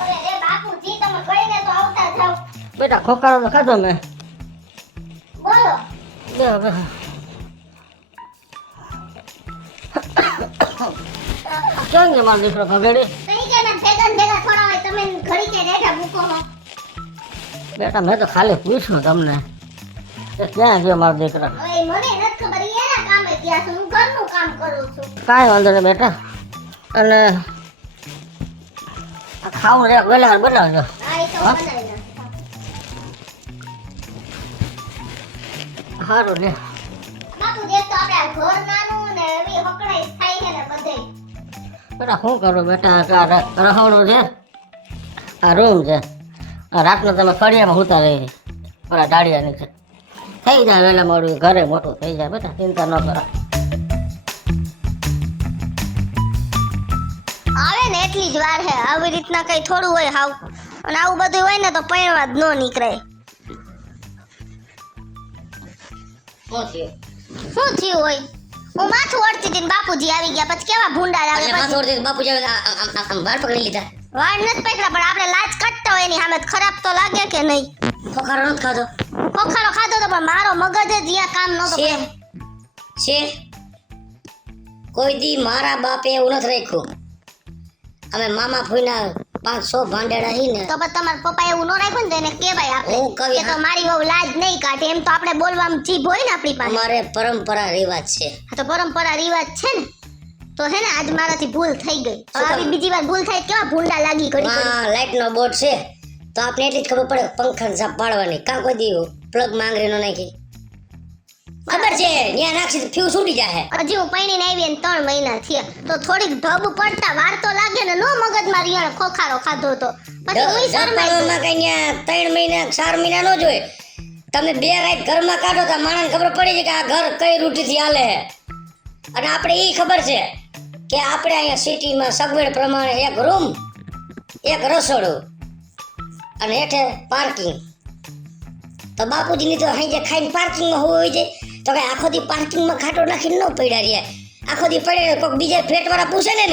અરે રે બાપુજી તમે કહીને તો આવતા જાવ. બેટા ખોખારો તો ખાધો મેં. બોલો. લે હવે ક્યાં ગયા મારો દીકરો ભગેડી? તઈ કે ના ભેગા થોડા હોય તમે ઘડી કે રેઠા મૂકો હો. બેટા મેં તો ખાલી પૂછ્યું તમને કે ક્યાં ગયો મારો દીકરો. હવે મને નથી ખબર ઈ એના કામે ગયા છે હું ઘરનું કામ કરું છું. કાંઈ વાંધો નહીં બેટા. અને આ ખાવું રે વેલા બનાવજો. હા ઈ તો બનાવી નાખ. સારું લે. બાપુજી એક તો આપણે આ ઘર નાનું ને એવી હકડાઈ થાય છે ને બધે. બેટા શું કરું બેટા? આ રહોડું છે, આ રૂમ છે, આ રાતનો તમે ફળિયામાં હુતા રહી ઓલા ડાળિયા નીચે. થઈ જાય વહેલા મોડું, ઘરે મોટું થઈ જાય બેટા, ચિંતા ન કરો. આવે ને એટલી જ વાર હે. આવી રીતના કઈ થોડું હોય હાવ. અને આવું બધું હોય ને તો પૈણવા જ ન નીકળે. શું થયું? શું થયું હોય? હું માથું ઓળતી હતી ને બાપુજી આવી ગયા. પછી કેવા ભૂંડા આવે એટલે પછી. માથું ઓળતી બાપુ જાવે આમ વાળ પકડી લીધા. વાળ નથી પકડ્યા પણ આપણે લાજ કાઢતા હોય એની સામે ખરાબ તો લાગે કે નહીં? ખોખારો નથી ખાધો ખોખારો ખાધો તો પણ મારો મગજ જ જ્યાં કામ નહોતો છે છે કોઈ દી મારા બાપે એવું નથી રાખ્યું. અમે મામા ફૂઈના 500 ભાંડેડા હી ને તો પછી તમારા પપ્પા એવું ન રાખ્યું ને તો એને કહેવાય આપણે હું કવિ કે તો મારી વહુ લાજ નહીં કાઢે. એમ તો આપણે બોલવામાં જીભ હોય ને આપણી પાસે. અમારે પરંપરા રિવાજ છે. આ તો પરંપરા રિવાજ છે ને. તો હે ને આજ મારાથી ભૂલ થઈ ગઈ. હવે આવી બીજી વાર ભૂલ થાય કેવા ભૂંડા લાગી ઘડી ઘડી. માં લાઈટનો બોર્ડ છે તો આપણે એટલી જ ખબર પડે પંખા ઝાપ પાડવાની. કાં કોઈ દી પ્લગ માંગરી નો નાખી ખબર છે ત્યાં નાખી તો ફ્યુઝ ઉડી જાય. હજી હું પૈણીને આવી ને 3 મહિના થયા તો થોડીક ઢબ પડતા વાર તો લાગે ને. નો મગજમાં રિયાણ ખોખારો ખાધો તો પછી હું શરમાઈ માં કઈ ત્યાં 3 મહિના 4 મહિના નો જોઈએ. તમે 2 રાત ઘરમાં કાઢો તો માણસને ખબર પડી જાય કે આ ઘર કઈ રૂટીથી હાલે. અને આપણે એ ખબર છે કે આપણે અહીંયા સિટીમાં સગવડ પ્રમાણે એક રૂમ, એક રસોડું અને હેઠે પાર્કિંગ. તો બાપુજીની તો અહીં જે ખાઈને પાર્કિંગમાં હોય છે તો કઈ આખો દી પાર્કિંગમાં ખાટો નાખીને ન પડ્યા રહ્યા. આખો દી પડે કોઈક બીજા ફ્લેટવાળા પૂછે ને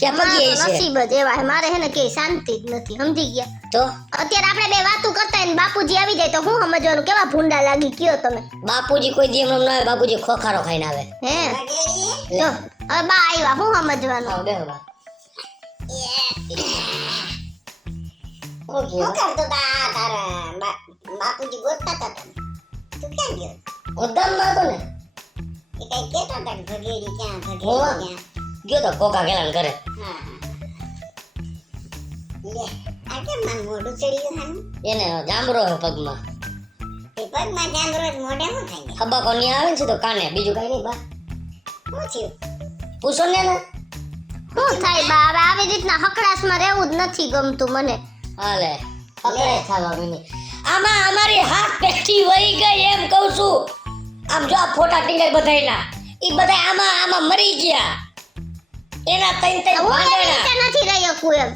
કે પગી છે નસીબ જ એવા હે. મારે હે ને કે શાંતિ જ નથી. સમજી ગયા? તો અત્યારે આપણે બે વાતો કરતા હોય ને બાપુજી આવી જાય તો હું સમજવાનું કેવા ભૂંડા લાગી કયો તમે. બાપુજી કોઈ દી એમ ના આવે. બાપુજી ખોખારો ખાઈને આવે. હે તો હવે બા આવ્યા હું સમજવાનું. આવો બેહો બા. શું કરતો તા તારા બાપુજી ગોતતા હતા તમે? તું ક્યાં ગયો? ઉદ્દમમાં હતો ને એ કઈ કેતો હતા કે ભગેડી ક્યાં હોવા. ગયો તો કોકા ગેલાન કરે. હા લે આ કેમ મન મોઢું ચડી ગયું હાનું? એને જાંબરો હે પગમાં. એ પગમાં જાંબરો જ મોઢે શું થાય ગયું? ખબ્બા કોની આવે ને છે તો કાને બીજું કઈ નહીં બા. શું થયું? પૂછો ને એને. શું થાય બા? હવે આવી રીતના હકડાસમાં રહેવું જ નથી ગમતું મને. હાલે પકડે ખાવા મિની. આમાં અમારી હાથ પેટી વહી ગઈ એમ કહું છું. આમ જો આ ફોટા ટીંગાઈ બધાયના ઈ બધા આમાં મરી ગયા. એના ત્રણ હું એની ભાંડેડા નીચે નથી રહી શકું એમ.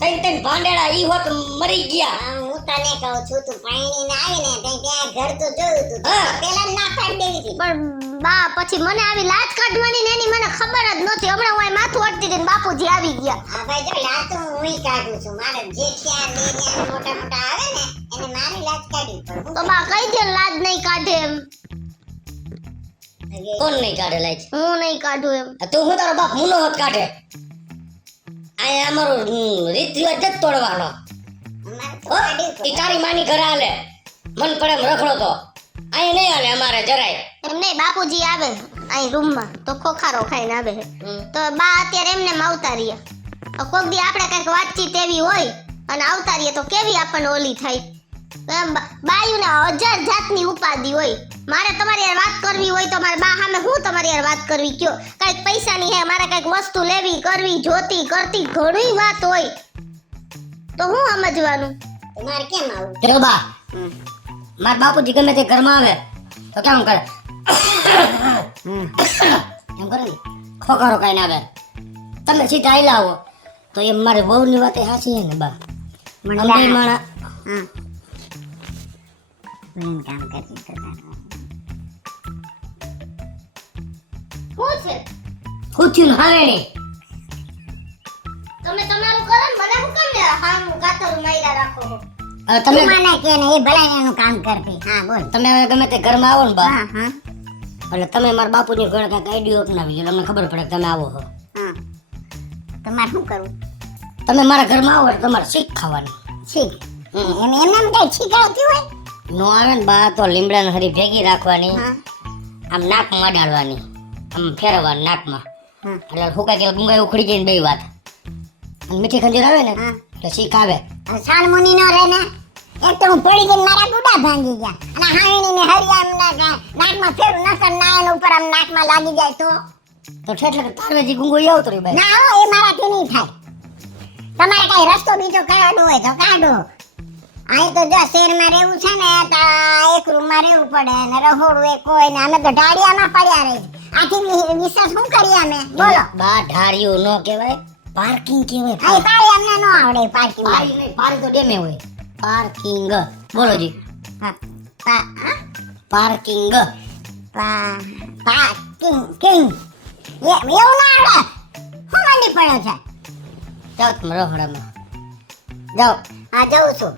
ત્રણ ભાંડેડા ઈ હોત મરી ગયા. હું તને કહું છું તું પાણીને આવી ને ત્યાં ઘર તો જોયું તું હા. પેલા ના પાડી દેવી હતી. પણ બા પછી મને આવી લાજ કાઢવાની ને એની મને ખબર જ નહોતી. હમણાં હું અહીં માથું ઓળતી હતી ને બાપુજી આવી ગયા. હા ભાઈ જો લાજ તો હુંય કાઢું છું. મારે જેઠિયા લેરિયા મોટા મોટા આવે ને એને મારી લાજ કાઢી પડે. તો બા કઈ દે લાજ નહીં કાઢે એમ. કોણ નહીં કાઢે લાઈટ? હું નહીં કાઢું એમ. તું હું તારો બાપ મુનો હોત કાઢે. આ અમારો રીત રિવાજ જ તોડવાનો. અમારે તો હો? કાઢી ઈ તારી માની ઘરે હાલે મન પડે એમ રખડો તો અહીં નહીં હાલે અમારે જરાય. એમ નહીં બાપુજી આવે અહીં રૂમમાં તો ખોખારો ખાઈને આવે છે. તો બા અત્યારે એમને આવતા રહ્યા. કોક દી આપણે કઈક વાતચીત એવી હોય અને આવતા રહીએ તો કેવી આપણને ઓલી થાય. બાયુને 1000 જાતની ઉપાધિ હોય. મારે તમારી યાર વાત કરવી હોય તો મારે બા સામે હું તમારી યાર વાત કરવી કયો? કઈક પૈસાની હે મારે કઈક વસ્તુ લેવી કરવી જોતી કરતી ઘણી વાત હોય તો હું સમજવાનું. તમારે કેમ આવું? જો બા મારા બાપુજી ગમે તે ઘરમાં આવે તો કેમ કરે એમ કરે ને ખોખારો ખાઈને આવે. તમે સીધા આયલા આવો તો એમ મારે વહુની વાત સાચી છે ને બા. અંબે માણા કામ કરી તો શું છે? હું થયું ને હાલે નહીં તમે તમારું કરો ને મને હું કેમ હામું કાતરું માર્યા રાખો છો? હવે તું તમે મને કે ને એ ભલાઈ એનું કામ કરતી. હા બોલ. તમે હવે ગમે તે ઘરમાં આવો ને બા હા હા એટલે તમે મારા બાપુની ઘરે કાંઈક આઈડિયો અપનાવી લો, તમને ખબર પડે કે તમે આવો છો. હા. તમારે શું કરવું? તમે મારા ઘરમાં આવો એટલે તમારે શીખ ખાવાની. શીખ. એમને એમ કઈ શીખવતી હોય? નો આવે ને બા તો લીમડાને હરી ભેગી રાખવાની, હા આમ નાકમાં અડાડવાની, આમ ફેરવવાની નાકમાં, હા એટલે હુકા કે ગુંગા ઉખડી જાય ને બે વાત. અને મીઠી ખંજર આવે ને હા. એટલે શીખ આવે. સાણમુની નો રે ને એક તો હું પડી ગઈ ને મારા ગુડા ભાંગી ગયા અને હાઈણી ને હરિયા નાકમાં ફેરું નકર નાયન ઉપર આમ નાકમાં લાગી જાય તો ઠેઠ એટલે તારવેજી ગુંગો આવતો રે ભાઈ. ના હો એ મારાથી નહીં થાય. તમારે કઈ રસ્તો બીજો કાઢવો હોય તો કાઢો. અહીં તો જો શહેરમાં રહેવું છે ને તો એક રૂમમાં રહેવું પડે ને રહોડું એક હોય ને અમે તો ઢાળિયામાં પડ્યા રહી. આથી વિશેષ શું કરીએ અમે બોલો? બા ઢાળિયું નો કહેવાય, પાર્કિંગ કહેવાય. અહીં પાડી અમને ન આવડે પાર્કિંગ. પારી નહીં, પારી તો ડેમે હોય. પાર્કિંગ બોલો જી. પાર્કિંગ પાર્કિંગ કિંગ એવું ના આવડે. હું મંડી પડ્યો છે. જાઓ તમે રહોડામાં જાઓ. હા જઉં છું.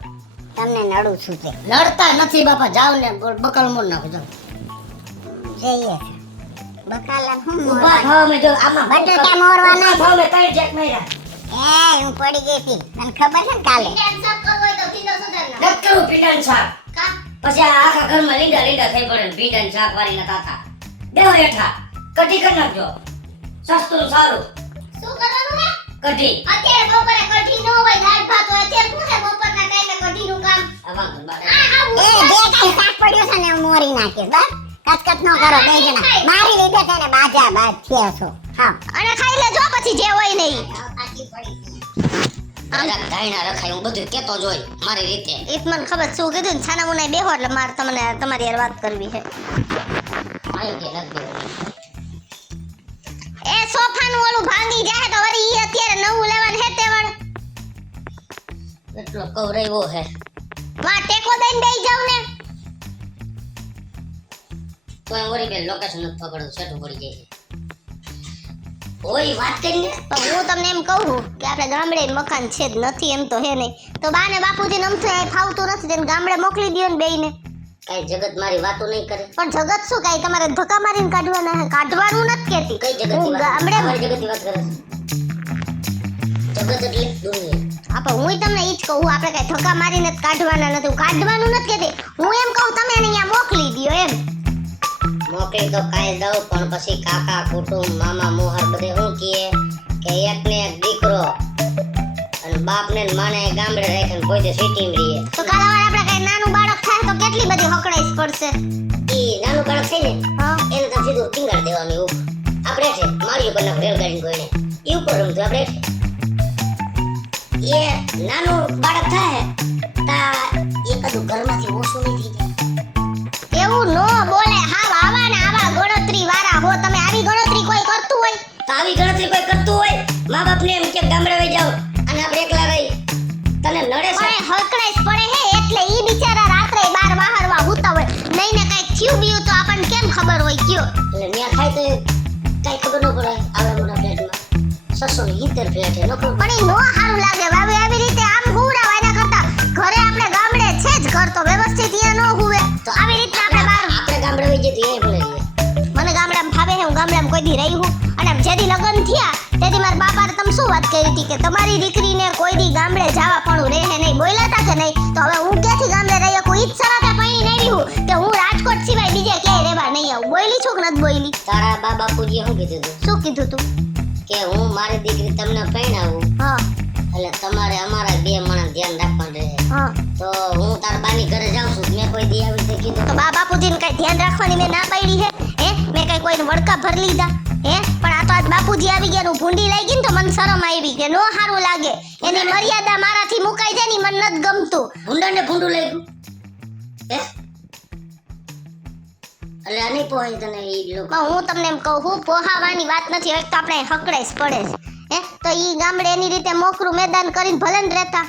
તમને નડું છું તે લડતા નથી બાપા, જાઓ ને બકલ મોર નાખો જાઓ. જઈએ બકાલા હું ઊભા થાઓ મેં જો આમાં બટેટા મોરવા ના થાઓ મેં કઈ જેક માર્યા. એ હું પડી ગઈ હતી તને ખબર છે ને કાલે ટેન્શન કરવો હોય તો સીધો સુધારના. નકરું પીડાનું શાક. કા પછી આ આખા ઘરમાં લીંડા લીંડા થઈ પડે ને ભીંડાનું શાક વારીને તાતા. દેવો હેઠા કઢી કરી નાખજો, સસ્તું ને સારું. શું કરવાનું ને? કઢી અત્યારે બપોરે કઢી ન હોય, દાળ ભાત હોય, અત્યારે શું છે બપોરના ટાઈમે કઢીનું કામ? આવા ઘર બાર. એ જે કઈ શાક પડ્યું છે ને હું મોરી નાખીશ બસ કચકચ નો કરો બે જણા મારી લીધે છે ને બાજા બાજ થયા છો. હા અને ખાઈ લેજો પછી જે હોય ને ઈ. જરાક ધાયણા રખાય હું બધું કેતો જોઈ મારી રીતે. ઈ તો મને ખબર શું કીધું ને છાના મુનાય બેહો એટલે મારે તમને તમારી હારે વાત કરવી છે. આઈ કે લગી. એ સોફાનું ઓલું ભાંગી જાય તો વળી ઈ અત્યારે નવું લેવાનું હે તે વળ. એટલો કવરાયો હે. માં ટેકો દઈને બેહી જાવ ને. તો એમ વળી બે લોકેશન નથી પકડો સેટું પડી જાય. ઓય વાત કરીને પણ હું તમને એમ કહું કે આપણે ગામડે મકાન છે જ નથી એમ તો હે નહીં, તો બા ને બાપુજી નમતું એ ફાવતું નથી તેને ગામડે મોકલી દ્યો ને બેયને. કઈ જગત મારી વાતો નહીં કરે. પણ જગત શું કાંઈ તમારે ધક્કા મારીને કાઢવાના હે? કાઢવાનું નથી કહેતી. કઈ જગત હું ગામડે મારી જગત ની વાત કરે છે. જગત એટલે દુનિયા. આપણે હું તમને ઈ જ કહું આપણે કાંઈ ધક્કા મારીને જ કાઢવાના નથી, હું કાઢવાનું નથી કહેતી. હું એમ કહું તમે એને અહીંયા મોકલી દ્યો એમ. મોકલી તો કાંઈ દઉં પણ પછી કાકા કુટુંબ મામા મોહર બધે શું કહે કે એક ને એક દીકરો અને બાપ ને માને ગામડે રાખીને કોઈ તે સિટીમાં રહીએ. તો કાલાવાર આપણે કાંઈ નાનું બાળક થાય તો કેટલી બધી હકડાઈશ પડશે. ઈ નાનું બાળક છે ને હા એને તો સીધું ટીંગાડ દેવાનું એવું. આપણે છે મારી ઉપર નાખ રેલગાડી કોઈને ઈ ઉપર રમતું આપણે એ નાનું બાળક થાય તા એ કદું ઘરમાંથી ઓછું નહીં થઈ જાય. એવું નો બોલે. હાવ આવા ને આવા ગણતરી વાળા હો તમે. આવી ગણતરી કોઈ કરતું હોય? તો આવી ગણતરી કોઈ કરતું હોય? મા બાપ ને એમ કે ગામડે વઈ જાવ અને આપણે એકલા રહી તને નડે છે? પણ હકડાઈશ પડે હે એટલે ઈ બિચારા રાત્રે બાર વાહરવા હુતા હોય. નહીં ને કાંઈક થયું બીયું તો આપણને કેમ ખબર હોય કયો? એટલે ન્યા થાય તો કાંઈ ખબર ન પડે. આવડા મોટા ફ્લેટમાં 670 ફ્લેટ છે નકરું. પણ ઈ નો સારું લાગે ભાવે આવી રીતે આમ હુવડાવા એના કરતા ઘરે આપણે ગામડે છે જ ઘર તો વ્યવસ્થિત અહીંયા ન હુવે તો આવી રીતે આપણે બાર. આપણે ગામડે વઈ જઈએ તો અહીંયા ભલે રહીએ. મને ગામડામાં ફાવે હે, હું ગામડામાં કોઈ દી રહી હું. અને આમ જેથી લગ્ન થયા તેથી મારા બાપાએ તમે શું વાત કરી હતી કે તમારી દીકરીને કોઈ દી ગામડે જવા પણ રહે નહીં, બોલ્યા હતા કે નહીં? તો હવે હું ક્યાંથી ગામડે રહી શકું? ઈ જ સરાતા પૈણીને આવી હું કે હું રાજકોટ સિવાય બીજે ક્યાંય રહેવા નહીં આવું. બોલી છું કે નથી બોલી? તારા બા બાપુજીએ શું કીધું તું શું કીધું તું? કે હું મારી દીકરી તમને પરણાવું હા એટલે તમારે અમારા બે માણસ ધ્યાન રાખવાનું રહે. હા તો હું તારા બાની ઘરે જાઉં છું મેં કોઈ દી આવી રીતે કીધું તો બા બાપુજીને કઈ ધ્યાન રાખવાની મેં ના પાડી હે? હે મેં કઈ કોઈને વડકા ભર લીધા હે? પણ આ તો આજ બાપુજી આવી ગયા હું ભૂંડી લાગી ને તો મને શરમ આવી કે નો સારું લાગે. એની મર્યાદા મારાથી મુકાઈ જાય ને મને નથી ગમતું. ભૂંડાને ભૂંડું લાગ્યું હે એટલે આ નહીં પોહાય તને ઈ લોકો. પણ હું તમને એમ કહું હું પોહાવાની વાત નથી. એક તો આપણે હકડાઈશ પડે છે હે તો ઈ ગામડે એની રીતે મોકરું મેદાન કરીને ભલે ને રહેતા.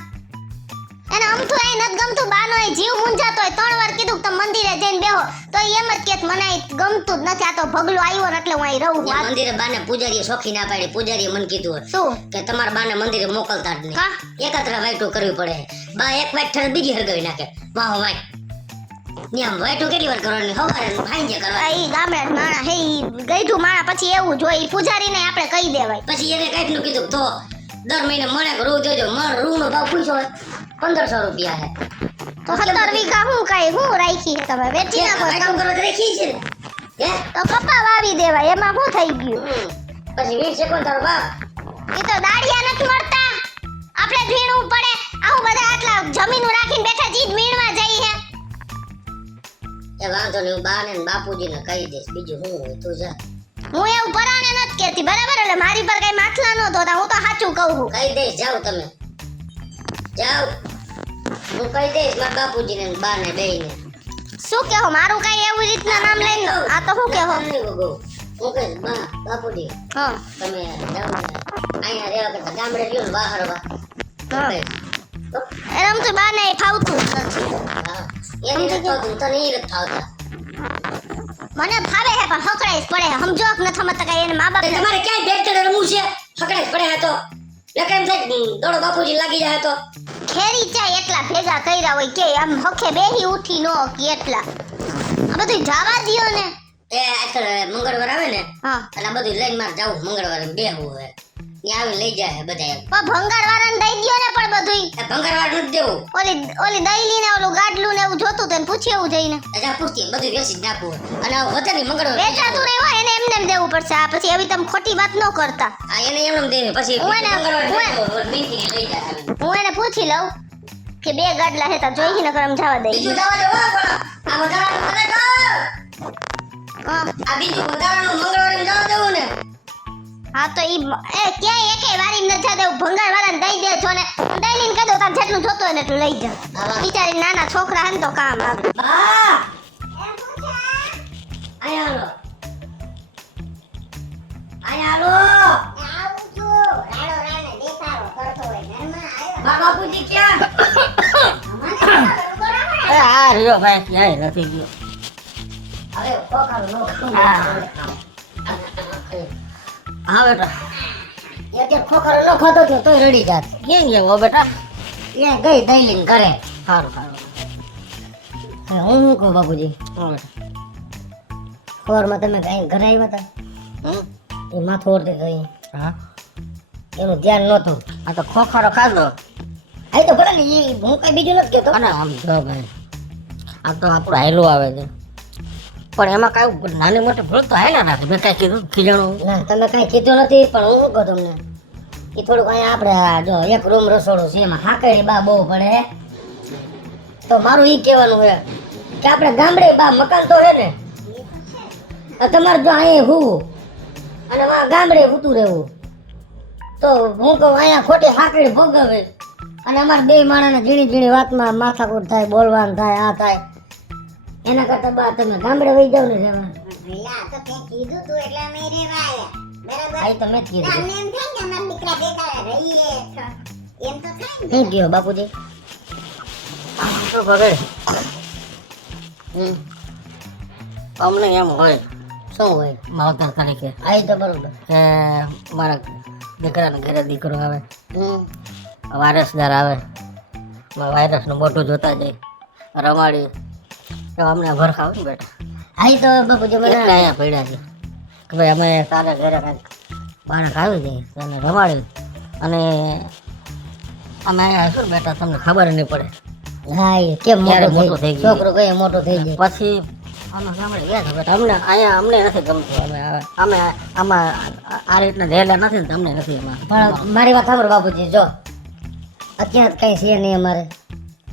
એ એને અમથું એ નથી ગમતું બાનો એ જીવ મૂંઝાતો હોય 3 વાર કીધું કે તમે મંદિરે જઈને બેહો તો ઈ એમ જ કે મને અહીં ગમતું જ નથી આ તો ભગલો આવ્યો ને એટલે હું અહીં રહું ત્યાં મંદિરે બાને પૂજારીએ શોખી ના પાડી પૂજારીએ મને કીધું હોય શું કે તમારા બાને મંદિરે મોકલતા જ નહીં કા એકત્ર વાઈટું કરવી પડે બા એક વાઈટ ઠર બીજી હરગાવી નાખે વાહ વાઈટ નિયમ વાઈટું કેટલી વાર કરવાની હવારે ભાંજે કરવા ઈ ગામડા માણા હે ઈ ગઈઢું માણા પછી એવું જોઈ પૂજારીને આપણે કહી દેવાય પછી એને કઈક નું કીધું તો દર મહિને મળે કે રૂ જોજો રૂ નો ભાવ પૂછો 1500 રૂપિયા હે તો 17 વીઘા હું કાઈ હું રાખી છે તમે વેચી નાખો વાઈટું કરવા તો રાખી છે ને હે તો કપા વાવી દેવાય એમાં શું થઈ ગયું પછી 20 સેકન્ડ તારો બાપ એ તો દાડિયા નથી મળતા આપણે જ વીણવું પડે આવું બધા આટલા જમીનો રાખીને બેઠા જીત વીણવા જઈ હે એ વાંધો નહીં બાને ને બાપુજીને કહી દઈશ બીજું હું હોય તું જા હું એવું પરાણે નથી કહેતી બરાબર એટલે મારી પર કઈ માથલા ન ધોતા હું તો સાચું કહું છું કહી દઈશ જાઓ તમે જાઓ હું કહી દઈશ મારા બાપુજીને ને બાને બેયને શું કહો મારું કઈ એવું રીતના નામ લઈને આ તો શું કહો હું કહીશ બા બાપુજી હા તમે જાઓ ને અહીંયા રહેવા કરતા ગામડે રહ્યો ને બહારવા હા એમ તો બાને ફાવતું જ નથી હા એની નથી ફાવતું તને ઈ નથી ફાવતા મને ફાવે હે પણ હકડાઈ પડે સમજો કે ન સમજતા કઈ એને મા બાપ તમારે ક્યાંય ભેટ કરે રમવું છે હકડે પડે હે તો એટલે એમ થાય દોડો બાપુજી લાગી જાય તો ખેરી ચાય એટલા ભેગા કર્યા હોય કે આમ હખે બેહી ઉઠી નો કે એટલા આ બધું જવા દ્યો ને એ આજકાલ મંગળવાર આવે ને હા એટલે આ બધું લઈને મારે જાવું મંગળવારે બેહવું હે ત્યાં આવીને લઈ જાય બધા એમ પણ ભંગાર વાળાને દઈ દ્યો ને પણ બધુંય એ ભંગારવાર નથી દેવું ઓલી દઈલી ને ઓલું ગાડલું ને એવું જોતું તેને પૂછી એવું જઈને જા પૂછતી બધું વેચી જ નાખવું અને વધે નહીં મંગળવાર વેચાતું રહેવા એને એમને એમ દેવું પડશે આ પછી એવી તમે ખોટી વાત ન કરતા આ એને એમ દેવી પછી હું એને- મંગળવારે મીઠી લઈ જાય હું એને પૂછી લઉં કે 2 ગાડલા હેતા જોઈ ને કરમ જવા દઈ બીજું જવા દેવો પણ આ વધારાનું મને કર હા આ બીજું વધારાનું મંગળવારે જવા દેવું ને હા તો ઈ એ ક્યાંય એકે વારી ન જા દેવું ભંગાર વાળાને દઈ દેજો ને દઈલીને કહી દો તાર જેટલું જોતું હોય ને એટલું લઈ જા હા. બિચારી નાના છોકરા હે ને તો કામ આવે બા આયા હાલો આયા હાલો આવું છું રાડો રાડે દેખાડો કરતો હોય ઘરમાં આવ્યો બા બાપુજી ક્યાં આ રહ્યો ભાઈ ક્યાંય નથી ગયો હવે કોકાનો નો હા બેટા એ કે ખોખરો નો ખાતો તો તોય રડી જાત કેમ ગયો બેટા એ ગઈ દઈલીન કરે સારું સારું હું શું કહું બાપુજી હા બેટા ખબરમાં તમે કઈ ઘરે આવ્યા હતા હમ? એ માથું ઓરતી ગઈ હા એનું ધ્યાન નહોતું આ તો ખોખારો ખાધો આ તો ભલે ને એ હું કઈ બીજું નથી કહેતો અને આમ જો ભાઈ આ તો આપણું હાયલું આવે છે પણ એમાં કાંઈ નાની મોટી ભૂલ તો હાયલા નથી મેં કાંઈ કીધું ખીજાણું ના તમે કઈ કીધું નથી પણ હું શું કહું તમને એ થોડુંક અહીંયા આપણે આ જો એક રૂમ રસોડું છે એમાં હાકડી બા બહુ પડે તો મારું ઈ કહેવાનું છે કે આપણે ગામડે બા મકાન તો છે ને આ તમારે જો અહીંયા હોવું અને ગામડે ઉતું રહેવું તો હું કહું અહીંયા ખોટી હાકડી ભોગવે અને અમારે બે માણસને ઝીણી ઝીણી વાતમાં માથાકૂટ થાય બોલવાનું થાય આ થાય એના કરતા બા તમે ગામડે વહી જાવ ને રહેવા પેલા તો તે કીધું તું એટલે અમે રેવા આવ્યા બરાબર આ તો મેં જ કીધું અમને એમ થાય કે અમારા દીકરા ભેગા રહીએ તો એમ તો થાય ને શું કહ્યો બાપુજી તો કરે અમને એમ હોય શું હોય માવતર તરીકે આ તો બરોબર કે મારા દીકરાના ઘરે દીકરો આવે હમ વાયરસદાર આવે વાયરસનું મોટું જોતા જાય રમાડી તો અમને ભરખા આવે ને બેટા આ તો બાપુજી મને એટલે અહીંયા પડ્યા છે કે ભાઈ અમે તારા ઘરે કાંઈક બાળક આવી જાય તને રમાડી અને અમે અહીંયા શું બેટા તમને ખબર નહીં પડે હા એ કેમ ક્યારે મોટો મોટો થઈ થઈ ગયો ગયો. છોકરો કઈ મોટો થઈ ગયો પછી અમે ગામડે ગયા હતા બેટા અમને અહીંયા અમને નથી ગમતું અમે આમાં આ રીતના રહેલા નથી ને તમને નથી એમાં પણ મારી વાત સાંભળો બાપુજી જો અત્યારે કઈ છે નહીં અમારે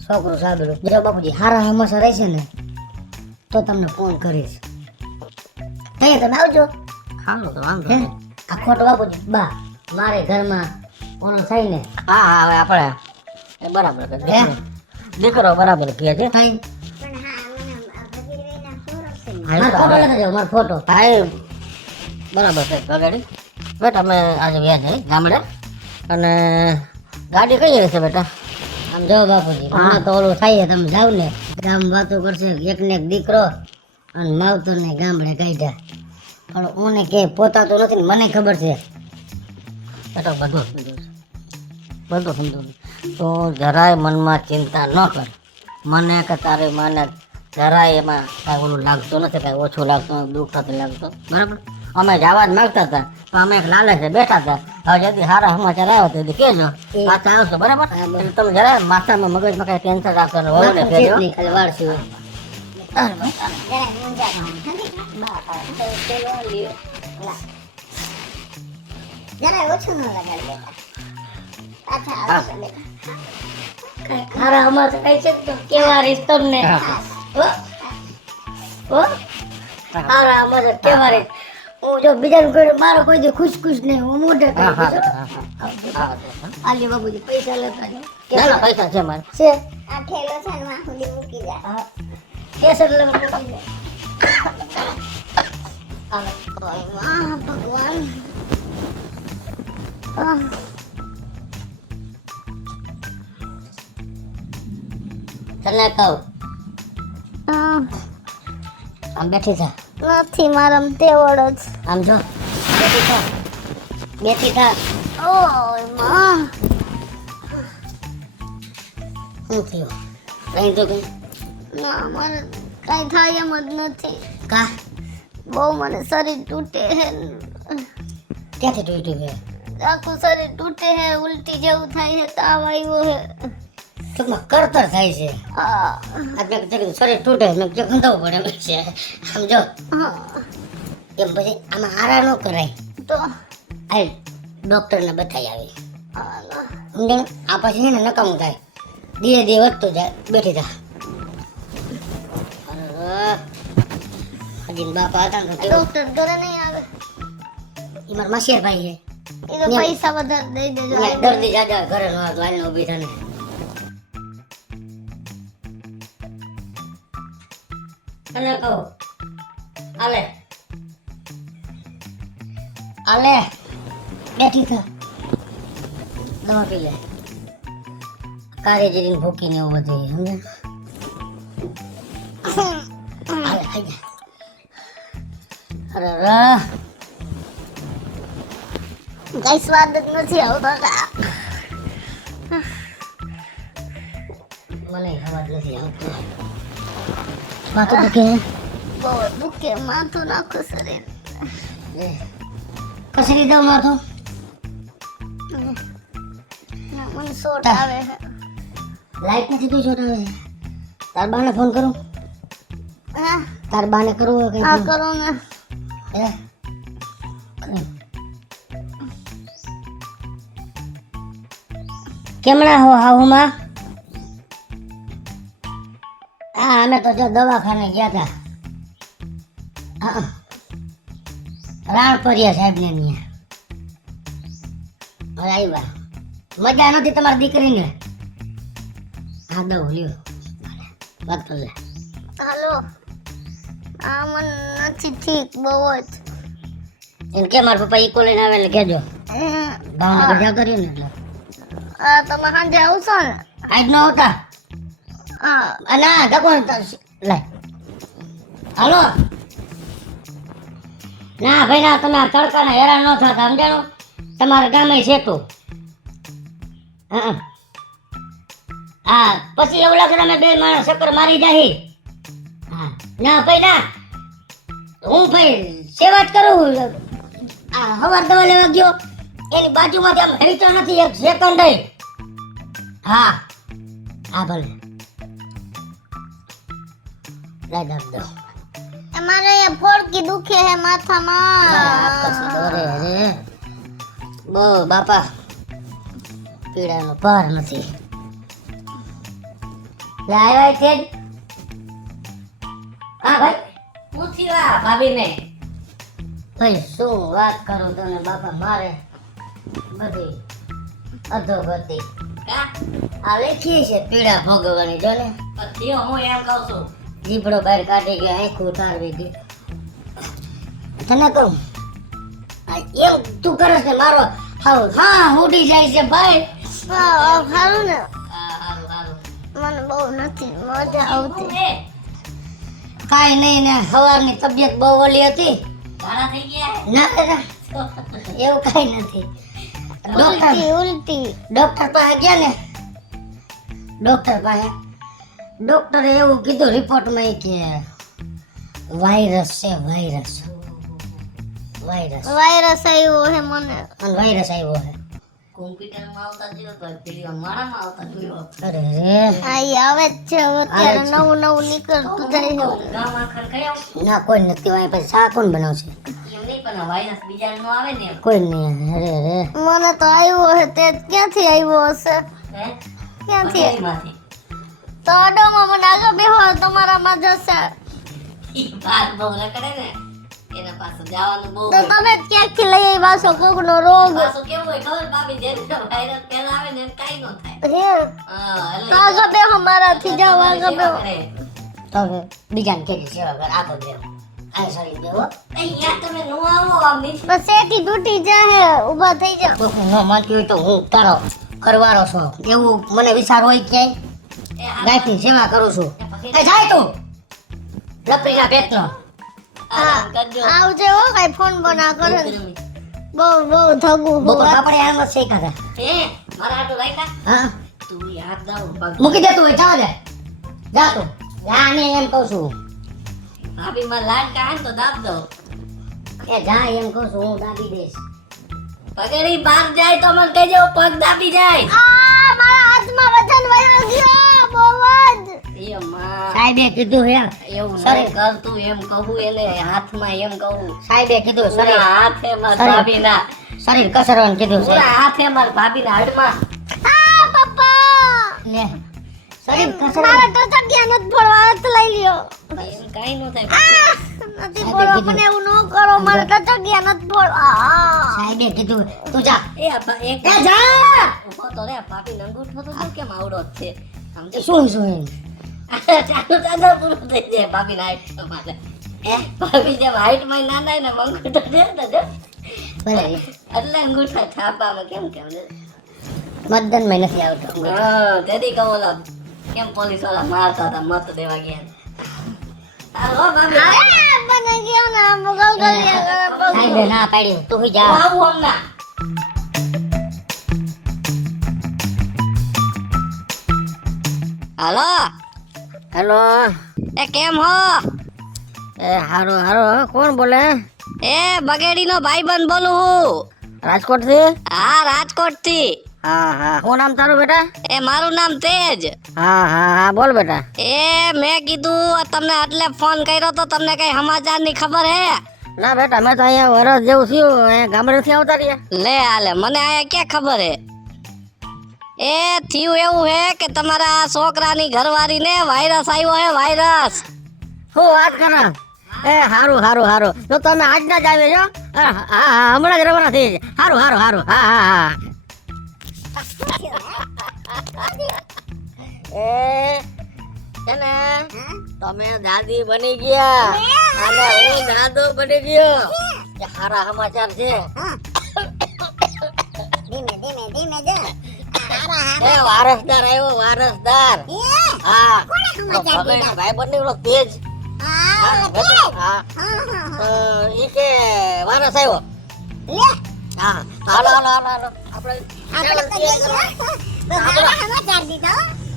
છોકરું સાંભળ્યું જો બાપુજી હારા હંમેશા રહેશે ને તો તમને ફોન કરીશ ત્યાં તમે આવજો સારું તો વાંધો હે નહીં. આ ખોટો બાપુજી બા મારે ઘરમાં ઓનો થાય ને હા હા હવે આપણે એ બરાબર કહે છે. હે? દીકરો બરાબર કહે છે થાય પણ હા મને ભગીરથના ખોરક છે ને. મારો ફોટો લેતા જાઓ મારો ફોટો હા એ બરાબર છે ગાડી બેટા અમે આજે વ્યા જઈએ ગામડે અને ગાડી કઈ છે બેટા આમ જો બાપુજી મને તો ઓલું થાય છે, તમે જાવ ને ગામ વાતો કરશે એક ને એક દીકરો અને માવતર ને ગામડે કાઢ્યા, પણ ઓને કે પોતાતું નથી ને મને ખબર છે. બેટા બધું સમજો તો જરાય મનમાં ચિંતા ન કર. મને કે તારી માને જરાય એમાં કાંઈ ઓલું લાગતું નથી, કાંઈ ઓછું લાગતું, દુઃખ નથી લાગતું, બરાબર. અમે જવા જ માંગતા હતા તો અમે એક લાલચે બેઠા હતા. હવે જલ્દી સારા સમાચાર આવ્યો તો કહેજો, પાછા આવશો, બરાબર. એટલે તમે જરાય માથામાં મગજમાં કાંઈ ટેન્શન રાખશો ને વહુને કહેજો. ખાલી વાર છે. જરાય મૂંઝાતા નથી. જરાય ઓછું ન લગાડ બેટા. પાછા આવશે બેટા. હારા અમાર તો કઈ છે તો કેવા રીત તમને હારા અમાર તો કેવા રીત. હું જો બીજાનું કોઈ મારો કોઈ દી ખુશ નહીં, હું મોઢે આલી બાબુજી પૈસા લેતા જાઓ. ના પૈસા છે મારે. છે આ ઠેલો છે ને વાં સુધી મૂકી દે. કેસર લેવા મૂકી દે. વાહ ભગવાન. તને કહું આમ બેઠી થા, નથી મારા તેવડ જ. આમ જો બેઠી થા, બેઠી થા. ઓય માં, શું થયું? કઈ તો કઈ ના મને કઈ થાય એમ જ નથી. કા બહુ મને શરીર તૂટે હે, ક્યાંથી તૂટ્યું છે? આખું શરીર તૂટે હે, ઉલટી જેવું થાય હે, તાવ આવ્યો હે. ટૂંકમાં કરતર થાય છે. આ, આપણે શરીર તૂટે મેં ગંધાવું પડે એમ છે. આમ જો હા, એમ પછી આમાં આરા ન કરાય. તો હાલ ડૉક્ટરને બતાવી આવી. આ ના. સમજણ? આ પછી છે ને નકામું થાય, ધીરે ધીરે વધતું જાય. બેઠી થા. હજી બાપા હતા ને તો કેવું? ડોક્ટર ઘરે નહીં આવે, એ મારા માસીયાર ભાઈ છે. એ તો પૈસા વધારે દઈ દેજો. ત્યાં દર્દી જાજા ઘરે ન હતો, હાલને ઊભી થાને. તને કહું આલે આલે બેઠી થા, દવા પી લે. કારે જઈને ભૂકીને એવું બધું સમજે. હાલે ખાઈ જા. અરે રા કઈ સ્વાદ જ નથી આવતો. મને અવાજ નથી આવતો. માથું દુખે બહુ દુખે, માથું નાખું શરીર. કસરી દઉં માથું. ના, મને સોટ આવે છે. લાઈટ નથી તું છોટા આવે. તાર બાને ફોન કરું, હા, તાર બાને કરું કઈ આ ફોન? કરો ને. હે? કરું. કેમણા હો હાહુમાં? હા અમે તો જો દવાખાને ગયા હતા. હા રાણપરિયા સાહેબ ને ત્યાં હવે આવ્યા. મજા નથી તમારી દીકરીને? હા દઉં લ્યો વાત કર લે. હાલો, આ મને નથી ઠીક બહુ જ. એને કે મારા પપ્પા ઈકો લઈને આવે એટલે કહેજો. ભાવનગર જાવ કર્યું ને એટલે આ તમે સાંજે આવશો ને? આજ નો આવતા. હા, ના ધકો લાય હાલો. ના ભાઈ ના, તમે આ તડકાના હેરાન ન થતા સમજાણું. તમારા ગામે છે તો હા હા પછી એવું લાગે અમે બે માણસ ચક્કર મારી જાય. હા ના ભાઈ ના, હું ભાઈ સેવા જ કરું. આ હવાર દવા લેવા ગયો એની બાજુમાંથી આમ હેરીતો નથી એક સેકન્ડ. હા હા ભલે લાય દો. મારે એ ફોડકી દુખે હે માથામાં. અરે બો બાપા પીડાનો પાર નથી. લે આવ્યા છે જ. હા ભાઈ પૂછી વા ભાભીને. ભાઈ શું વાત કરું તને બાપા, મારે બધી અધોગતિ. આ લેખી છે પીડા ભોગવવાની. જો ને પછી હું એમ કહું છું જીભડો બહાર કાઢી ગયો, આંખું ઉતારવી ગઈ. તને કહું એમ તું કરસ ને મારો હાવ હા ઉડી જાય છે ભાઈ. હા, સારું ને. હારું મને બહુ નથી મજા આવતી. કાંઈ નહીં ને સવારની તબિયત બહુ ઓલી હતી. ઝાડા થઈ ગયા ના ના એવું કાંઈ નથી. ઉલટી ડોક્ટર પાસે ગયા ને ડોક્ટર પાસે ડોક્ટરે એવું કીધું રિપોર્ટમાં કે વાયરસ છે વાયરસ વાયરસ આવ્યો હે મને. અને વાયરસ આવ્યો છે. કોમ્પ્યુટરમાં આવતા જોયો તો પેલી માળામાં આવતા જોયો. અરે રે આ ઈ આવે જ છે હવે અત્યારે નવું નવું નીકળતું જાય છે. ગામ આખર કયો ના કોઈ નથી હોય પછી શા કોણ બનાવશે? એમ નહીં પણ વાયરસ બીજા નો આવે ને કોઈ નહીં. અરે રે મને તો આવ્યો હે તે ક્યાંથી આવ્યો હશે? હે ક્યાંથી? માંથી તો અડોમાં મને આગળ બેહો તમારામાં જશે ઈ બાર બહુ રખડે ને એના પાસે જવાનું બહુ તો તમે જ ક્યાંકથી લઈ આવ્યા છો કોકનો રોગ? પાછું કેવું હોય ખબર ભાભી જેમ વાયરસ પહેલા આવે ને એમ કાઈ નો થાય હે હા એટલે આગળ બેહો મારાથી જાઓ આગળ બેહો. તો હવે બીજાને કેવી સેવા કર આ તો દેવ આ શરીર દેવો અહીંયા તમે નો આવો આમ નીચે બસ એથી તૂટી જાય ઊભા થઈ જાઓ. ન માનતી હોય તો હું તારો કરવારો છું એવું મને વિચાર હોય ક્યાંય ગાયની સેવા કરું છું. એ જાય તું લપડીના પેટનો. આરામ કરજો આવજે હો કઈ ફોન બના કરે બહુ બહુ થગું બપોર આપણે આમ જ શીખાતા. હે મારા આટો રાખ્યા હા તું યાદ દાવ પગ મૂકી દે તું હોય જવા દે જા તું જા ને એમ કહું છું. ભાભી માં લાડ કાન તો દાબ દો એ જા એમ કહું છું હું દાબી દઈશ. પગડી બહાર જાય તો મને કહેજો પગ દાબી જાય આ મારા હાથમાં વજન વયો ગયો બહુ જ. એ માં સાહેબે કીધું હે એવું sorry. નહીં કરતું એમ કહું એને હાથમાં એમ કહું સાહેબે કીધું શરીર પૂરા હાથે માર sorry. ભાભીના શરીર કસરવાનું કીધું છે પૂરા હાથે માર ભાભીના હડમાં આ પપ્પા ને શરીર મારા કસરવાનું ટચક્યા નથી ફોડવા હાથ લઈ લ્યો. એમ કાઈ નો થાય નથી ફોડવા પણ એવું ન કરો મારા ટચક્યા નથી ફોડવા. સાહેબે કીધું તું જા એ આ એક એ જા ઉભો તો રે ભાભી અંગૂઠો તો જો કેમ આવડો જ છે સમજે શું શું ચાલુ ચાલુ પૂરું થઈ જાય ભાભીના હાઈટ માટે ભાભી જેમ હાઈટમાં નાના ને અંગૂઠો દે ને જો બરાબર એટલે અંગૂઠા છાપામાં કેમ કેમ દે મતદાનમાં નથી આવતો હા તેથી કહો ઓલા કેમ પોલીસ વાળા મારતા હતા મત દેવા ગયા હાલો ભાભી આ બને ગયો ને આમ ગલગલિયા કરે બહુ. સાહેબે ના પાડી તું હી જા આવું હમણાં હાલો હેલો એ કેમ હો એ હારો હારો કોણ બોલે એ બગેડીનો ભાઈબંધ બોલું હું રાજકોટ થી હા રાજકોટ થી હા હા શું નામ તારું બેટા એ મારું નામ તેજ હા હા હા બોલ બેટા એ મેં કીધું તમને એટલે ફોન કર્યો તો તમને કઈ સમાચાર ની ખબર હે ના બેટા મેં તો અહીંયા વરસ જેવું થયું અહીંયા ગામડેથી આવતા રહ્યા લે આલે મને આયા ક્યાં ખબર હે એ થયું એવું હે કે તમારા છોકરાની ઘરવાળીને વાયરસ આવ્યો હે વાયરસ શું વાત કરા એ હારું હારું હારું તો તમે આજના જ આવે છો હા હા હા હમણાં જ રવાના થઈ જાય હારું હારું હારું હા હા હા એ છે ને તમે દાદી બની ગયા અને હું દાદો બની ગયો એ સારા સમાચાર છે ધીમે ધીમે ધીમે જો એ વારસદાર આવ્યો વારસદાર હા ભાઈ બંને ઓલો તેજ હા ઈ કે વારસ આવ્યો હા હાલો હાલો હાલો હાલો આપણે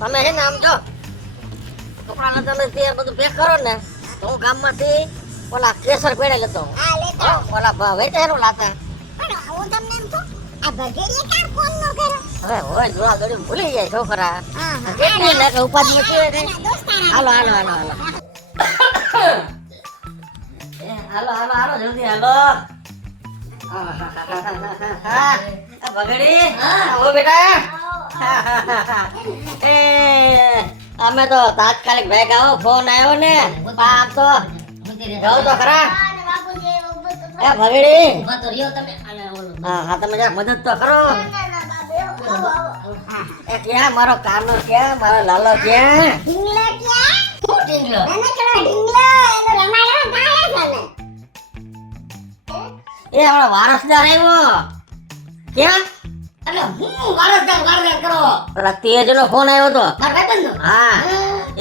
તમે છે ને આમ જો છોકરાને તમે તે બધું પેક કરો ને તો હું ગામમાંથી ઓલા કેસર પેડે લેતો ઓલા વેચારો લાતા હવે હોય જોડા દોડી ભૂલી જાય છોકરા કેટલી લાગે ઉપાધિ નથી હાલો હાલો હાલો હાલો હાલો હાલો હાલો જલ્દી હાલો બગડી ઓ બેટા એ અમે તો તાત્કાલિક ભેગા આવો ફોન આવ્યો ને આમ તો જાવ તો ખરા એ ભગડી ઉભા તો રહ્યો તમે અને ઓલું હા હા તમે જરાક મદદ તો કરો એ ક્યાં મારો કાનો ક્યાં મારો લાલો ક્યાં શું ટીંગલો એ આપણો વારસદાર આવ્યો ક્યાં એટલે તમે હું વારસદાર કરો પેલા તેજનો ફોન આવ્યો હતો. મારા ભાઈબંધનો હા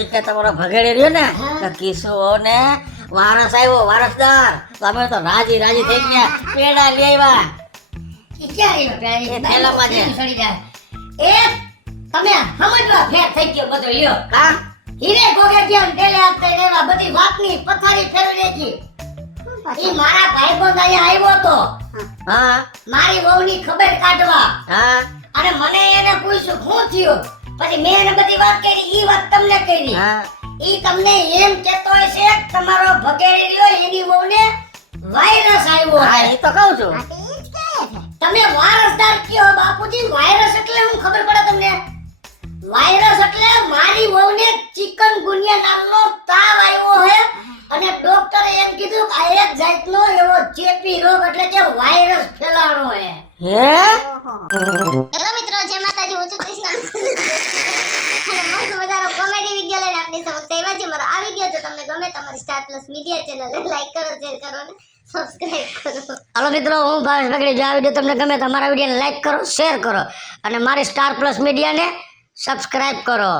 એટલે તમારો ભગેડી રહ્યો ને તો કિશો ને વારસ આવ્યો વારસદાર. તમે તો રાજી રાજી થઈ ગયા. પેડા લઈ આવ્યા. ઈ ક્યાં રહ્યો પ્યારી? એ થેલામાં છે. સડી જાય. એ તમે સમજવા ફેર થઈ ગયો બધો લ્યો. હા હીરે ગોગે ગયા ને ટેલે આપતા રહેવા બધી વાતની પથારી ફેરવી નાખી. ઈ મારા ભાઈબંધ અહીંયા આવ્યો તો હા મારી વહુની ખબર કાઢવા હા અને મને એને પૂછ્યું શું થયું. પછી મેં એને બધી વાત કરી. ઈ વાત તમને કરી. હા ઈ તમને એમ કહેતો હોય છે કે તમારો ભગેડી રહ્યો એની વહુને વાયરસ આવ્યો હા છે. એ તો કહું છું. આ તો ઈ જ કહે છે. તમે વારસદાર કયો બાપુજી? વાયરસ એટલે હું ખબર પડે તમને? વાયરસ એટલે મારી વહુને ચિકનગુનિયા નામનો તાવ આવ્યો છે અને ડોક્ટરે એમ કીધું કે આ એક જાતનો એવો ચેપી રોગ એટલે કે વાયરસ ફેલાણો છે. હે હેલો મિત્રો, જય માતાજી, હું છું કૃષ્ણા. અને મસ્ત મજાનો કોમેડી વિડિયો લઈને આપની સમક્ષ આવ્યા છે. મારો આ વિડિયો જો તમને ગમે તો અમારી star plus media channel like કરો, શેર કરો અને સબસ્ક્રાઇબ કરો. હાલો મિત્રો, હું ભાવેશ બગડી. જો આ વિડીયો તમને ગમે તો અમારા વિડીયોને લાઈક કરો, શેર કરો અને મારી સ્ટાર પ્લસ મીડિયાને સબસ્ક્રાઇબ કરો.